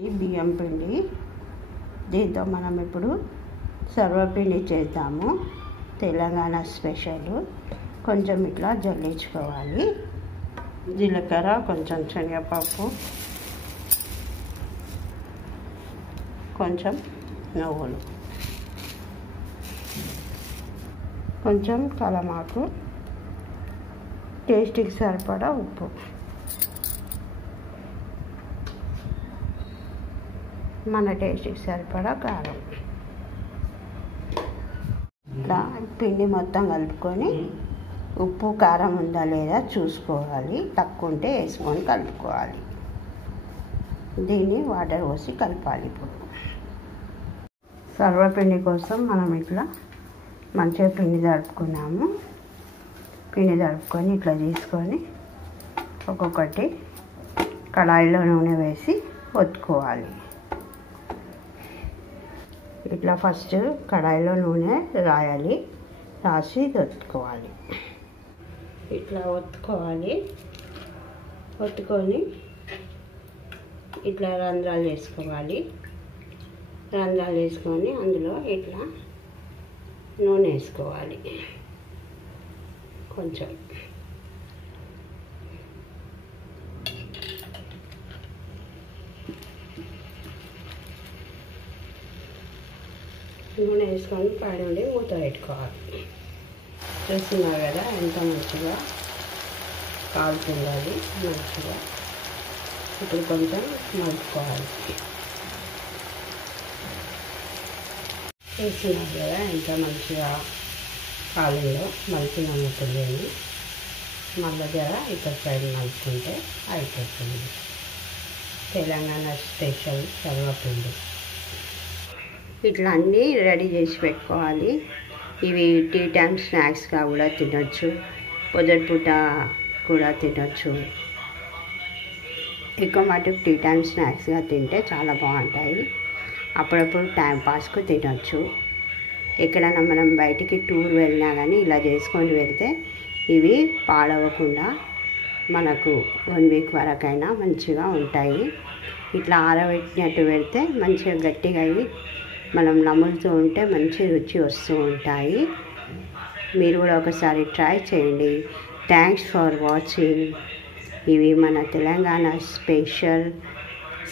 ఈ బియ్యం పిండి దీంతో మనం ఇప్పుడు సర్వపిండి చేద్దాము. తెలంగాణ స్పెషల్. కొంచెం ఇట్లా జల్లించుకోవాలి. జీలకర్ర, కొంచెం శనగపప్పు, కొంచెం నువ్వులు, కొంచెం కలమాకు, టేస్ట్కి సరిపడా ఉప్పు, మన టేస్ట్కి సరిపడా కారం. ఇట్లా పిండి మొత్తం కలుపుకొని ఉప్పు కారం ఉందా లేదా చూసుకోవాలి. తక్కువ ఉంటే వేసుకొని కలుపుకోవాలి. దీన్ని వాటర్ పోసి కలపాలి. ఇప్పుడు సర్వపిండి కోసం మనం ఇట్లా మంచిగా పిండి తడుపుకున్నాము. పిండి తడుపుకొని ఇట్లా తీసుకొని ఒక్కొక్కటి కడాయిలో నూనె వేసి ఒత్తుకోవాలి. ఇట్లా ఫస్ట్ కడాయిలో నూనె రాయాలి, రాసి ఒత్తుకోవాలి. ఇట్లా ఒత్తుకోవాలి. ఒత్తుకొని ఇట్లా రంధ్రాలు వేసుకోవాలి. రంధ్రాలు వేసుకొని అందులో ఇట్లా నూనె వేసుకోవాలి. కొంచెం నూనె వేసుకొని పై నుండి మూత పెట్టుకోవాలి. చూస్తున్నారు కదా ఎంత మంచిగా కాలుతుంది. అది మంచిగా ఇప్పుడు కొంచెం మలుపుకోవాలి. చూస్తున్నారు కదా ఎంత మంచిగా కాలులో మలిపిన మూతలేని మళ్ళీ జర ఇతర సైడ్ మలుపుకుంటే అయిపోతుంది. తెలంగాణ స్పెషల్ సర్వపిండి. ఇట్లా అన్నీ రెడీ చేసి పెట్టుకోవాలి. ఇవి టీ టైమ్ స్నాక్స్గా కూడా తినొచ్చు, పొద్దుటిపూట కూడా తినొచ్చు. ఎక్కువ మటుకు టీ టైమ్ స్నాక్స్గా తింటే చాలా బాగుంటాయి. అప్పుడప్పుడు టైంపాస్కు తినొచ్చు. ఎక్కడైనా మనం బయటికి టూర్ వెళ్ళినా కానీ ఇలా చేసుకొని వెళ్తే ఇవి పాడవకుండా మనకు 1 వీక్ వరకైనా మంచిగా ఉంటాయి. ఇట్లా ఆరబెట్టినట్టు పెడితే మంచిగా గట్టిగా అయ్యి మనం నములుతూ ఉంటే మంచి రుచి వస్తూ ఉంటాయి. మీరు కూడా ఒకసారి ట్రై చేయండి. Thanks for watching. ఇవి మన తెలంగాణ స్పెషల్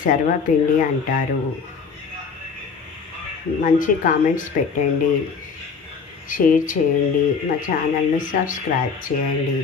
సర్వపిండి అంటారు. మంచి కామెంట్స్ పెట్టండి, షేర్ చేయండి, మా ఛానల్ని సబ్స్క్రైబ్ చేయండి.